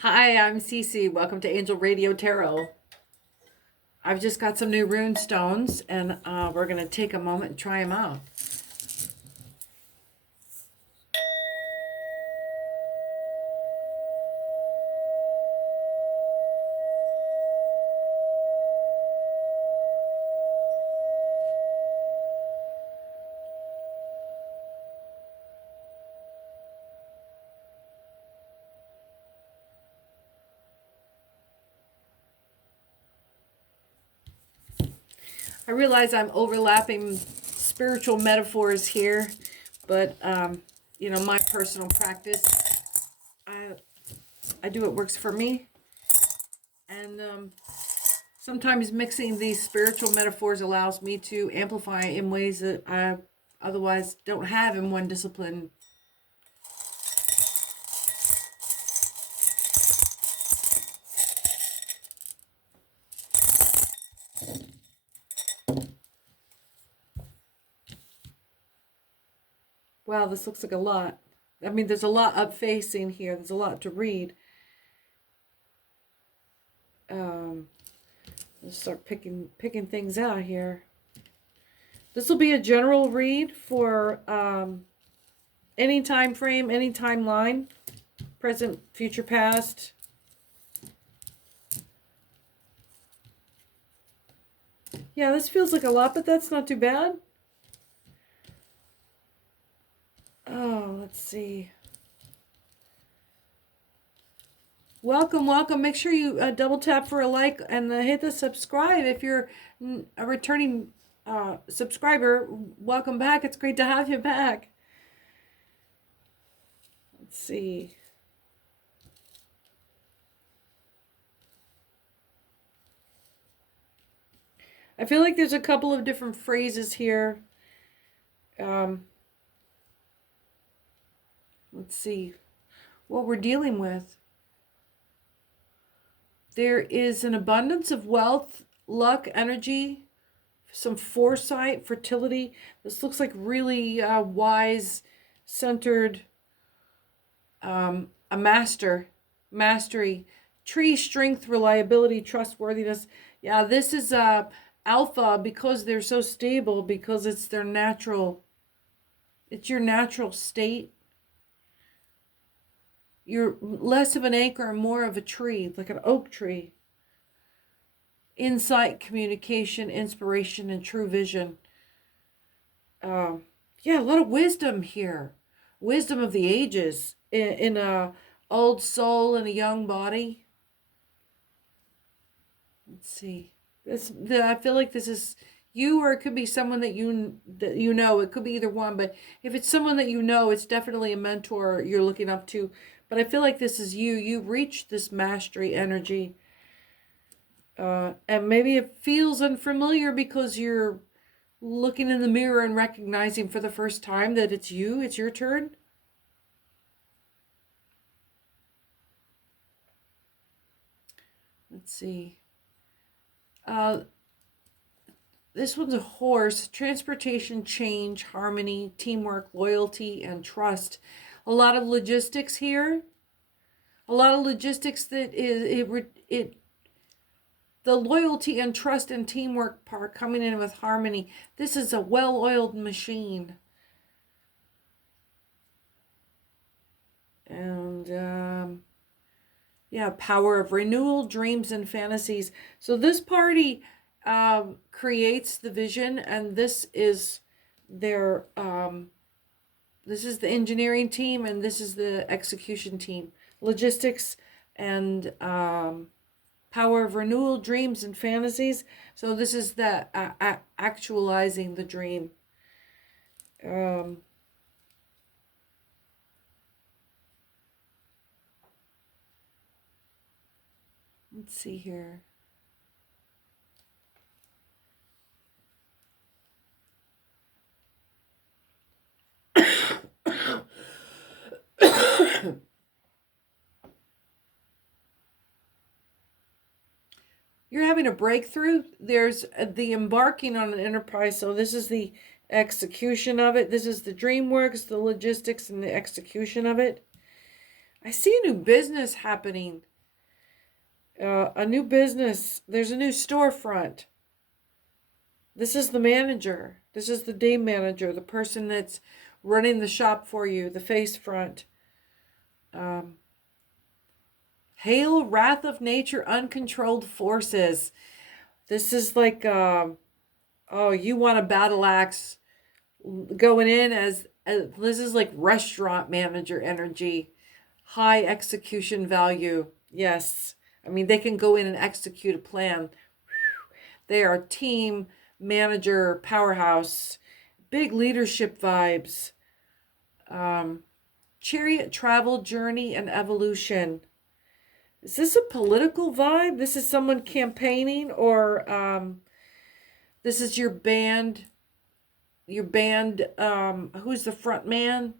Hi, I'm Cece. Welcome to Angel Radio Tarot. I've just got some new rune stones, and we're going to take a moment and try them out. I realize I'm overlapping spiritual metaphors here, but you know, my personal practice, I do what works for me, and sometimes mixing these spiritual metaphors allows me to amplify in ways that I otherwise don't have in one discipline. Wow, this looks like a lot. I mean, there's a lot up facing here. There's a lot to read. Let's start picking things out here. This will be a general read for any time frame, any timeline, present, future, past. Yeah, this feels like a lot, but that's not too bad. Oh, let's see. Welcome, welcome. Make sure you double tap for a like and hit the subscribe if you're a returning subscriber. Welcome back. It's great to have you back. Let's see. I feel like there's a couple of different phrases here. Let's see what we're dealing with. There is an abundance of wealth, luck, energy, some foresight, fertility. This looks like really wise, centered, a mastery, tree strength, reliability, trustworthiness. Yeah, this is alpha because they're so stable, because it's their natural, it's your natural state. You're less of an anchor and more of a tree, like an oak tree. Insight, communication, inspiration, and true vision. Yeah, a lot of wisdom here. Wisdom of the ages in a old soul and a young body. Let's see. I feel like this is you, or it could be someone that you know. It could be either one, but if it's someone that you know, it's definitely a mentor you're looking up to. But I feel like this is you. You've reached this mastery energy. And maybe it feels unfamiliar because you're looking in the mirror and recognizing for the first time that it's you. It's your turn. Let's see. This one's a horse. Transportation, change, harmony, teamwork, loyalty, and trust. A lot of logistics here. A lot of logistics that the loyalty and trust and teamwork part coming in with harmony. This is a well-oiled machine. And yeah, power of renewal, dreams, and fantasies. So this party creates the vision, and this is their this is the engineering team, and this is the execution team. Logistics and power of renewal, dreams, and fantasies. So this is the actualizing the dream. Let's see here. You're having a breakthrough. There's the embarking on an enterprise. So this is the execution of it. This is the dream works, the logistics, and the execution of it. I see a new business happening. A new business. There's a new storefront. This is the manager. This is the day manager, the person that's running the shop for you, the face front. Hail, wrath of nature, uncontrolled forces. This is like, oh, you want a battle axe going in as this is like restaurant manager energy. High execution value. Yes. I mean, they can go in and execute a plan. They are team manager powerhouse. Big leadership vibes. Chariot, travel, journey, and evolution. Is this a political vibe? This is someone campaigning, or this is your band? Your band, who's the front man?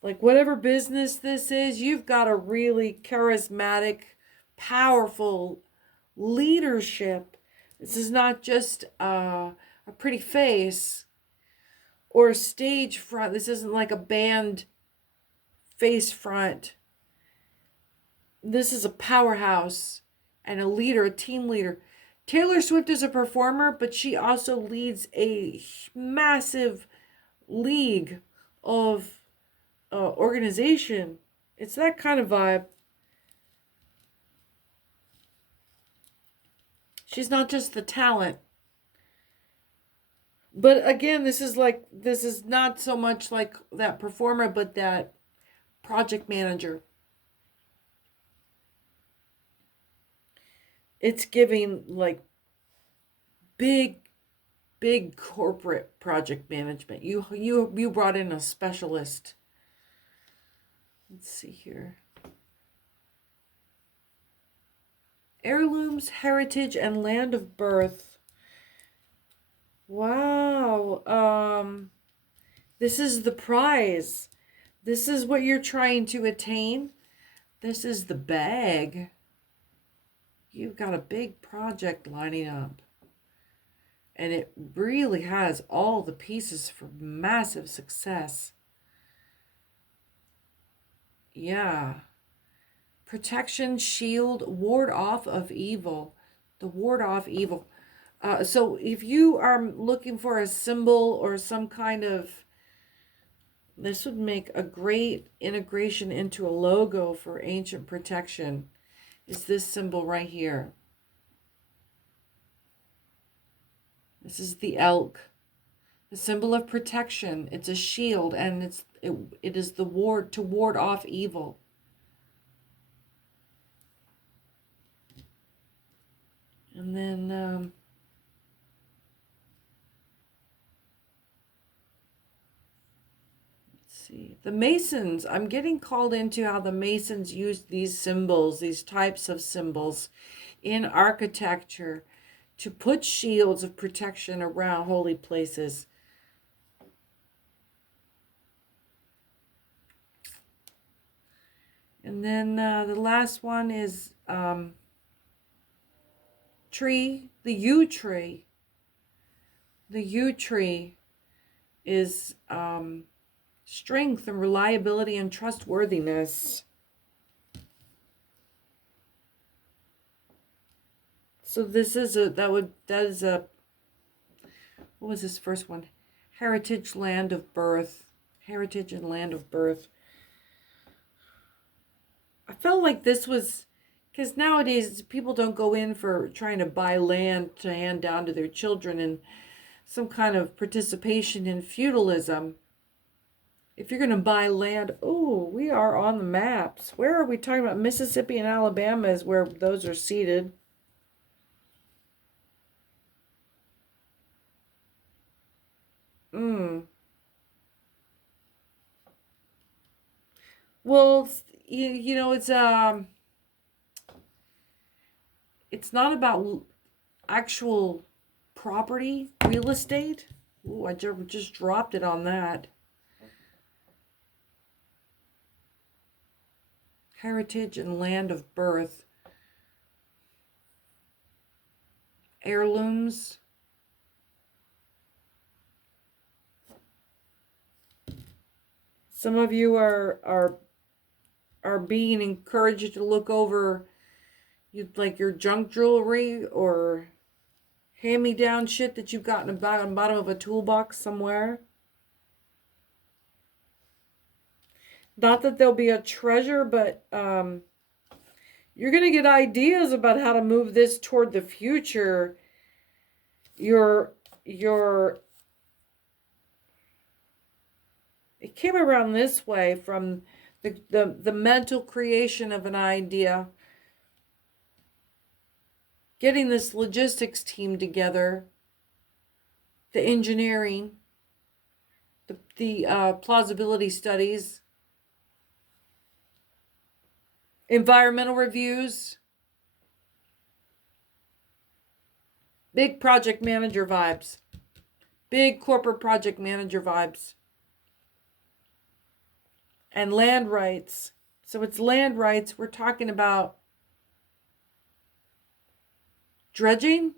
Like, whatever business this is, you've got a really charismatic, powerful leadership. This is not just a pretty face or a stage front. This isn't like a band face front. This is a powerhouse and a leader, a team leader. Taylor Swift is a performer, but she also leads a massive league of organization. It's that kind of vibe. She's not just the talent. But again, this is not so much like that performer, but that project manager. It's giving like big corporate project management. You brought in a specialist. Let's see here. Heirlooms, heritage, and land of birth. Wow. This is the prize. This is what you're trying to attain. This is the bag. You've got a big project lining up. And it really has all the pieces for massive success. Yeah. Protection, shield, ward off of evil. The ward off evil. So if you are looking for a symbol or some kind of, this would make a great integration into a logo for ancient protection. Is this symbol right here. This is the elk, the symbol of protection. It's a shield, and it is the ward to ward off evil. And then let's see, the Masons. I'm getting called into how the Masons use these symbols, these types of symbols in architecture to put shields of protection around holy places. And then the last one is tree, the yew tree. The yew tree is strength and reliability and trustworthiness. So this is what was this first one? Heritage, land of birth. Heritage and land of birth. I felt like this was, because nowadays people don't go in for trying to buy land to hand down to their children and some kind of participation in feudalism. If you're going to buy land, oh, we are on the maps. Where are we talking about? Mississippi and Alabama is where those are seated. Well, you know, it's not about actual property, real estate. Ooh, I just dropped it on that. Heritage and land of birth. Heirlooms. Some of you are are being encouraged to look over like your junk jewelry or hand-me-down shit that you've got in the bottom of a toolbox somewhere. Not that there'll be a treasure, but you're going to get ideas about how to move this toward the future. It came around this way from the mental creation of an idea, getting this logistics team together, the engineering, the plausibility studies, environmental reviews, big project manager vibes, big corporate project manager vibes, and land rights. So it's land rights. We're talking about dredging.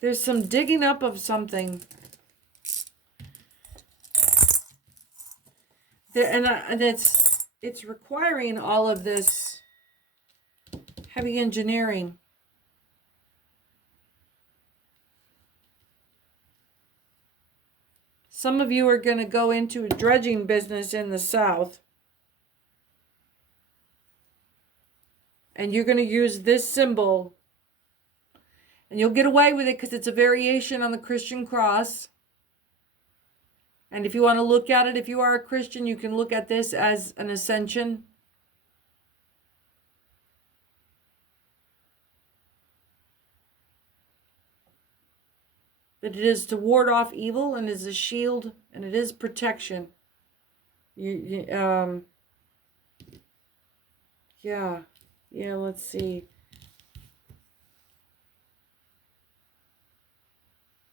There's some digging up of something. There, and it's requiring all of this heavy engineering. Some of you are going to go into a dredging business in the South. And you're going to use this symbol. And you'll get away with it because it's a variation on the Christian cross. And if you want to look at it, if you are a Christian, you can look at this as an ascension. That it is to ward off evil and is a shield and it is protection. Yeah, let's see.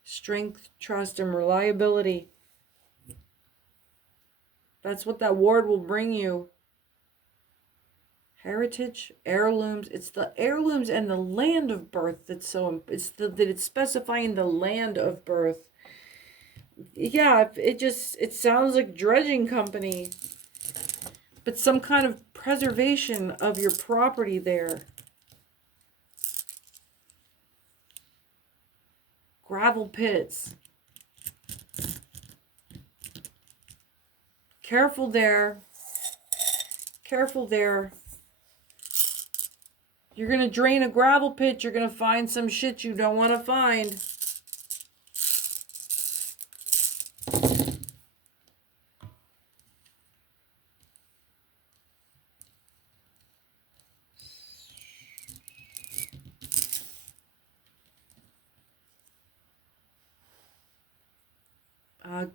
Strength, trust, and reliability. That's what that ward will bring you. Heritage, heirlooms. It's the heirlooms and the land of birth that's so. That it's specifying the land of birth. Yeah, it sounds like dredging company, but some kind of preservation of your property there. Gravel pits. Careful there. Careful there. You're going to drain a gravel pit. You're going to find some shit you don't want to find.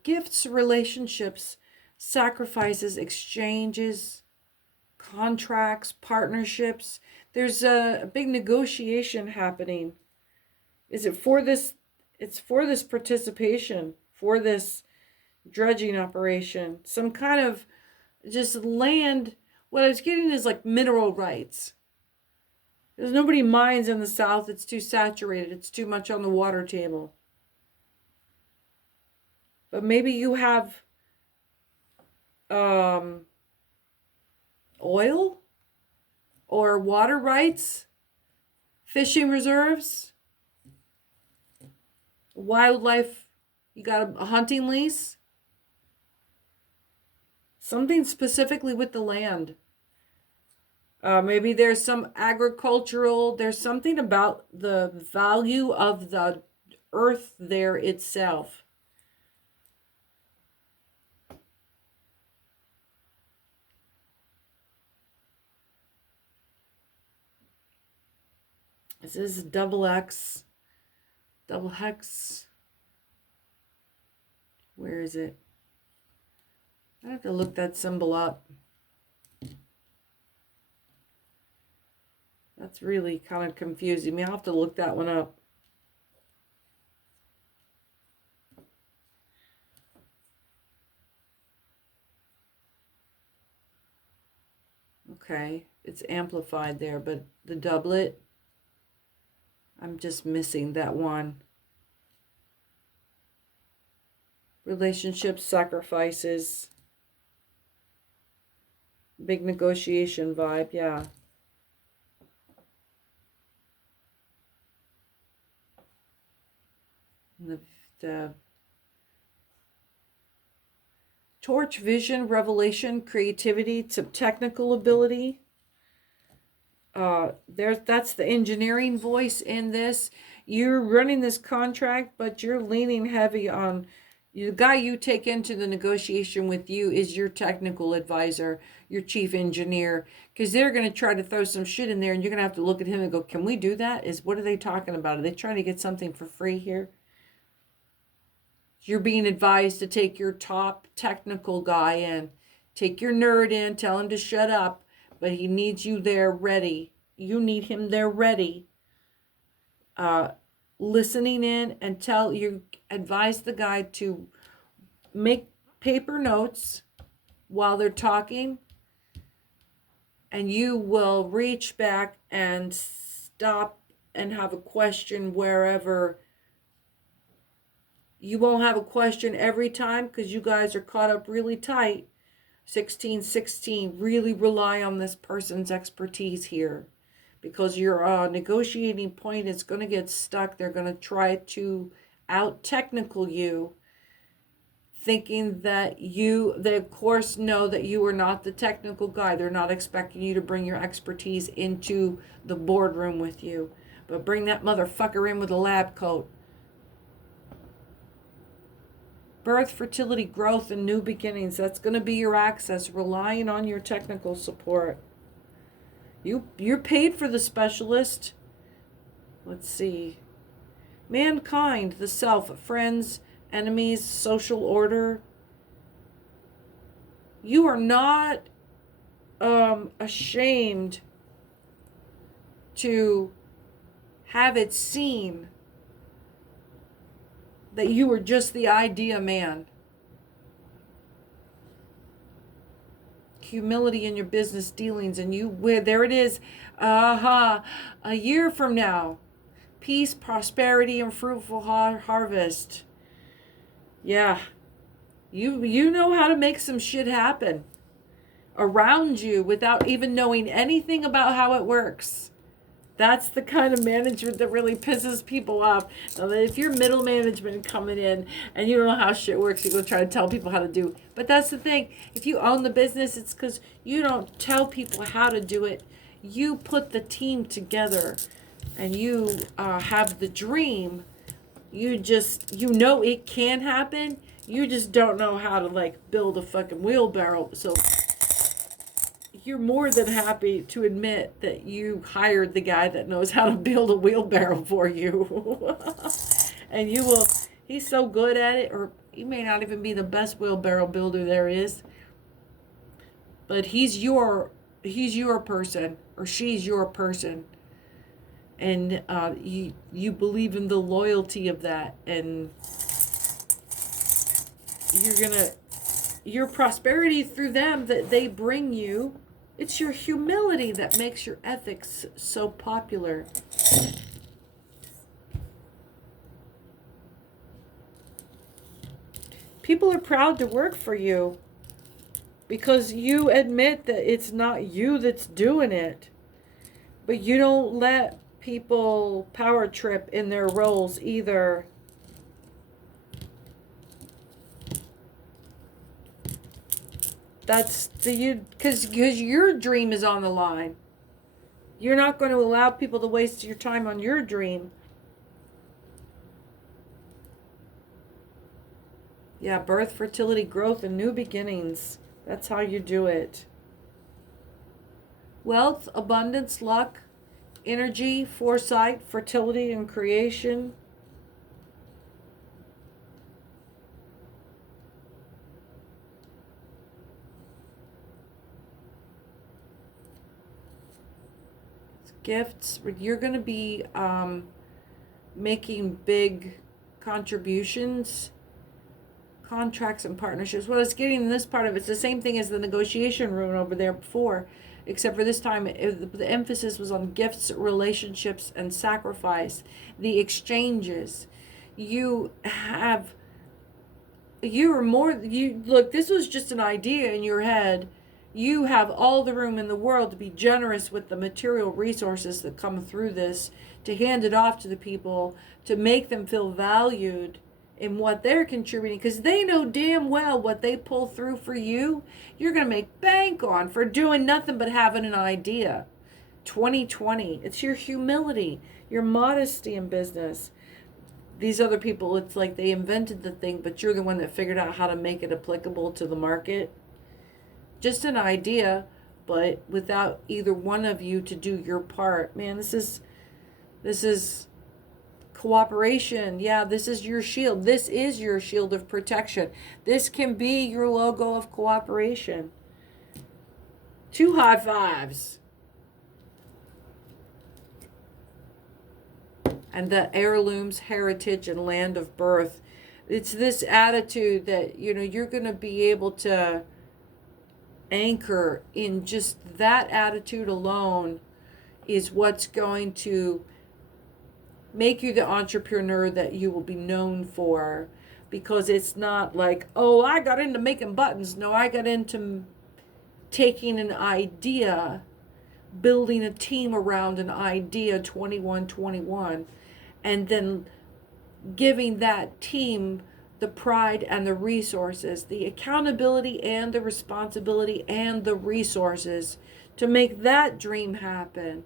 Gifts, relationships, sacrifices, exchanges, contracts, partnerships. There's a big negotiation happening. Is it for this? It's for this participation, for this dredging operation. Some kind of just land. What I was getting is like mineral rights. There's nobody mines in the South. It's too saturated. It's too much on the water table. But maybe you have oil or water rights, fishing reserves, wildlife. You got a hunting lease, something specifically with the land. Maybe there's some agricultural, there's something about the value of the earth there itself. This is double X, double hex. Where is it? I have to look that symbol up. That's really kind of confusing me. I'll have to look that one up. Okay, it's amplified there, but the doublet, I'm just missing that one. Relationships, sacrifices. Big negotiation vibe, yeah. The torch, vision, revelation, creativity, some technical ability. That's the engineering voice in this. You're running this contract, but you're leaning heavy on the guy you take into the negotiation with you is your technical advisor, your chief engineer, because they're going to try to throw some shit in there, and you're going to have to look at him and go, "Can we do that? What are they talking about? Are they trying to get something for free here?" You're being advised to take your top technical guy in, take your nerd in, tell him to shut up, but he needs you there ready. You need him there ready. Listening in and you advise the guy to make paper notes while they're talking, and you will reach back and stop and have a question wherever. You won't have a question every time because you guys are caught up really tight. 1616, really rely on this person's expertise here, because your negotiating point is going to get stuck. They're going to try to out-technical you, thinking that they of course know that you are not the technical guy. They're not expecting you to bring your expertise into the boardroom with you, but bring that motherfucker in with a lab coat. Birth, fertility, growth, and new beginnings. That's going to be your access, relying on your technical support. You're paid for the specialist. Let's see. Mankind, the self, friends, enemies, social order. You are not ashamed to have it seen that you were just the idea man. Humility in your business dealings, and there it is. A year from now, peace, prosperity, and fruitful harvest. Yeah, you know how to make some shit happen around you without even knowing anything about how it works. That's the kind of management that really pisses people off. Now, if you're middle management coming in and you don't know how shit works, you're going to try to tell people how to do. But that's the thing. If you own the business, it's because you don't tell people how to do it. You put the team together and you have the dream. You know it can happen. You just don't know how to build a fucking wheelbarrow. So you're more than happy to admit that you hired the guy that knows how to build a wheelbarrow for you. And he's so good at it, or he may not even be the best wheelbarrow builder there is, but he's your person, or she's your person. And you believe in the loyalty of that, and your prosperity through them that they bring you. It's your humility that makes your ethics so popular. People are proud to work for you because you admit that it's not you that's doing it. But you don't let people power trip in their roles either. That's because your dream is on the line. You're not going to allow people to waste your time on your dream. Yeah, birth, fertility, growth, and new beginnings. That's how you do it. Wealth, abundance, luck, energy, foresight, fertility, and creation. Gifts. You're going to be making big contributions, contracts, and partnerships. What I was getting in this part of it's the same thing as the negotiation room over there before, except for this time the emphasis was on gifts, relationships, and sacrifice. The exchanges. You You are more, you look, this was just an idea in your head. You have all the room in the world to be generous with the material resources that come through this, to hand it off to the people, to make them feel valued in what they're contributing, because they know damn well what they pull through for you, you're going to make bank on for doing nothing but having an idea. 2020, it's your humility, your modesty in business. These other people, it's like they invented the thing, but you're the one that figured out how to make it applicable to the market. Just an idea, but without either one of you to do your part. Man, this is cooperation. Yeah, this is your shield. This is your shield of protection. This can be your logo of cooperation. 2 high fives. And the heirlooms, heritage, and land of birth. It's this attitude that, you're going to be able to anchor in. Just that attitude alone is what's going to make you the entrepreneur that you will be known for. Because it's not like, oh, I got into making buttons. No, I got into taking an idea, building a team around an idea, 2121, and then giving that team the pride and the resources, the accountability and the responsibility and the resources to make that dream happen.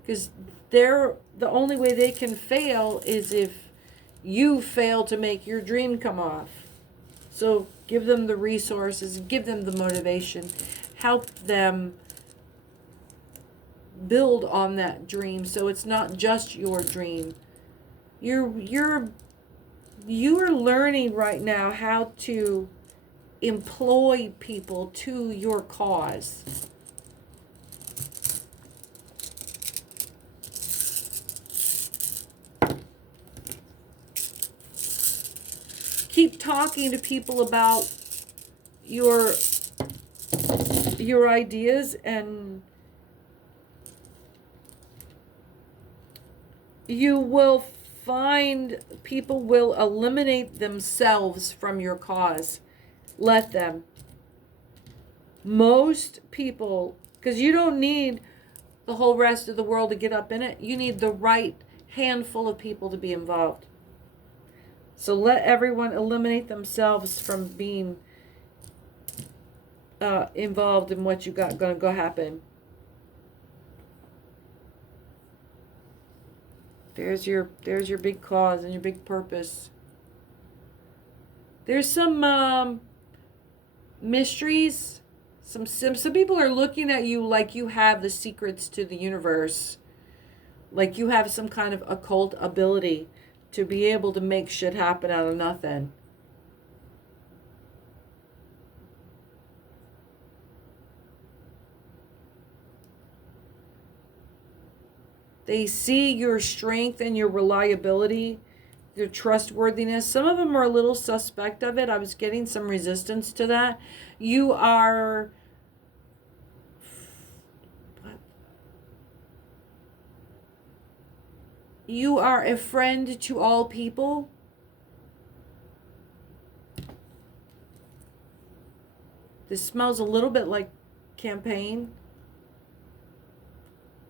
Because the only way they can fail is if you fail to make your dream come off. So give them the resources, give them the motivation, help them build on that dream so it's not just your dream. You are learning right now how to employ people to your cause. Keep talking to people about your ideas, and you will find people will eliminate themselves from your cause. Let them. Most people, because you don't need the whole rest of the world to get up in it. You need the right handful of people to be involved. So let everyone eliminate themselves from being involved in what you got going to go happen. There's your big cause and your big purpose. There's some mysteries. Some people are looking at you like you have the secrets to the universe. Like you have some kind of occult ability to be able to make shit happen out of nothing. They see your strength and your reliability, your trustworthiness. Some of them are a little suspect of it. I was getting some resistance to that. You are... You are a friend to all people. This smells a little bit like campaign.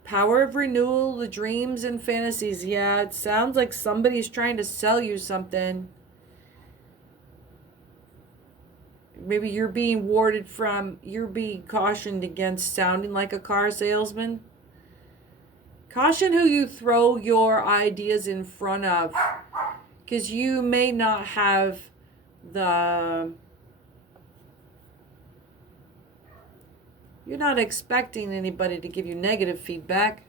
Power of renewal, the dreams and fantasies. Yeah, it sounds like somebody's trying to sell you something. Maybe you're being you're being cautioned against sounding like a car salesman. Caution who you throw your ideas in front of, because you may not have you're not expecting anybody to give you negative feedback.